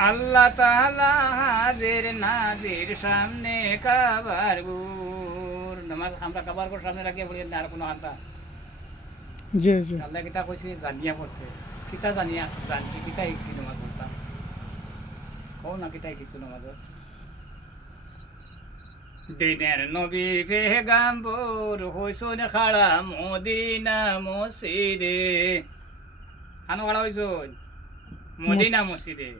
আল্লাহ তাআলা হাজির নাজির সামনে কাবার গুর নামাজ আমরা কাবার গুর সামনে রাখিয়ে বলি আর কোনো আনতা জি জি আল্লাহ কিতা কইছি জানিয়া পড়তে কিতা জানিয়া জানছি কিতা শিখছি নামাজ পড়তাম কও না কিতা কিছু নামাজ দিনের নবী পেগাম্বর হইছুন খাড়া মদিনা মসজিদে আনো খাড়া হইছুন মদিনা মসজিদে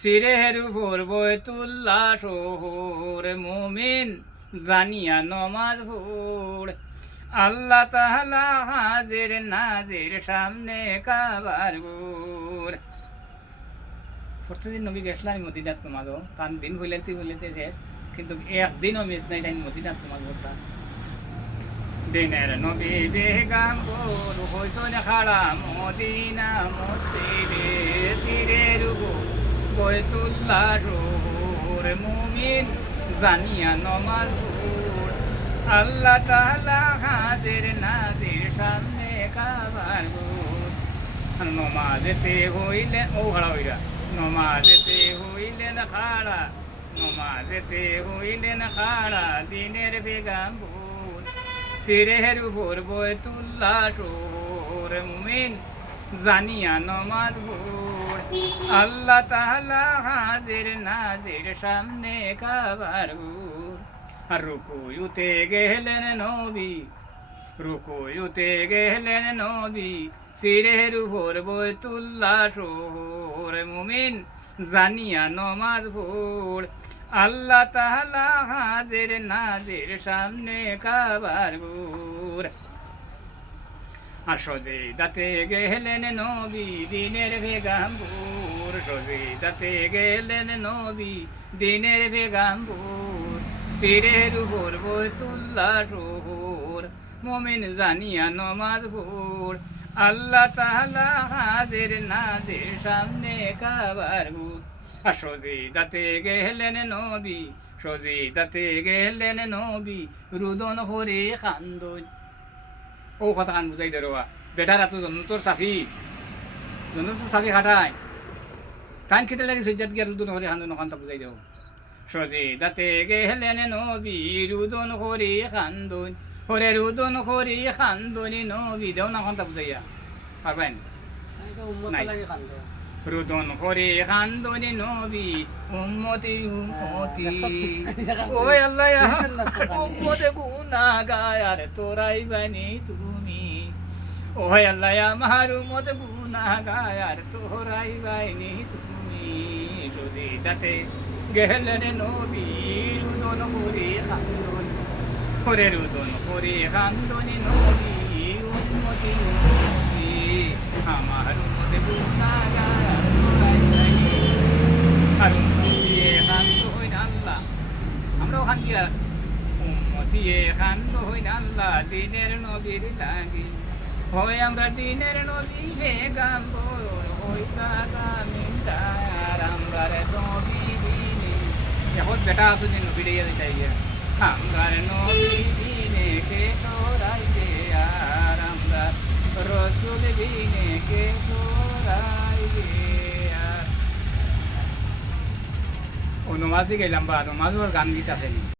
সিরের উপর বয়তুল্লাহ শহর মুমিন জানিয়া নমাজ পড় আল্লাহ তাআলা হাজির নাজির সামনে কাবার গুর প্রতিদিন নবী গেছিলেন মদিনাত নমাজও কারণ দিন হইলেতে যে কিন্তু একদিনও মিস নাই তাই মদিনাত নমাজ পড়তাম দিনের নবী পেগাম্বর হইছুন খাড়া মদিনা মসজিদে সিরের উপর বয়তুল্লাহ শহর মুমিন জানিয়া নমাজ পড় আল্লাহ তাআলা হাজির নাজির সামনে কাবার গুর নমাজেতে হইলেন ও খাড়া হইরা নমাজেতে হইলেন খাড়া নমাজেতে হইলেন খাড়া দিনের পেগাম্বর সিরের উপর বয়তুল্লাহ শহর মুমিন জানিয়া নমাজ পড় আল্লাহ তাআলা হাজির নাজির সামনে কাবার গুর আর রুকুতে গেলেন নবী রুকুতে গেলেন নবী সিরের উপর বয়তুল্লাহ শহর মুমিন জানিয়া নমাজ পড় আল্লাহ তাআলা হাজির নাজির সামনে কাবার গুর আর সজদাতে গেলেন নবী দিনের পেগাম্বর সজদাতে গেলেন নবী দিনের পেগাম্বর সিরের উপর বয়তুল্লাহ শহর মুমিন জানিয়া নমাজ পড় আল্লাহ তাআলা হাজির নাজির সামনে কাবার গুর আর সজদাতে গেলেন নবী সজদাতে গেলেন নবী রুদন হরে খান্দন ও কথা কান বুঝাই দে রবা বেটার এত জন্নতর সাফি খাটায় কান খেতে লাগে সজ্জাত গিয়া রুদন হরে খান্দন ওখানটা বুঝাই দেব সজদাতে গেলেন নবী রুদন হরে খান্দন হরে রুদন হরে খান্দনি নবী দেও না ওখানটা বুঝাইয়া পারবেন রুদন করে খান্দনি নবী উম্মতি উম্মতি ওই আল্লাহ উম্মতে গুনাহগার আর তোরাই বানি তুমি ওই আল্লাহ আমার উম্মতে গুনাহগার আর তোরাই বানি তুমি যদি দাতে গেলেন নবী রুদন করে খান্দন করে রুদন করে খান্দনি নবী উম্মতি উম্মতি আমার উম্মতে গুনাহগার আমরা ওখান দিয়া উম্মতিয়ে খান্দ হইন আল্লাহ দিনের নবীর লাগি হয় আমরা দিনের নবী পেগাম্বর হইতা গামিন্দার আমরার নবী দিনে এখন বেটা আসো যে নবী দিয়ে দিতে আমরার নবী দিনে কে তোরাইবে আর আমরা রসুল দিনে কে তোরাইবে ও নমাজ দিয়ে গেলাম বা নমাজ গান গীত আছে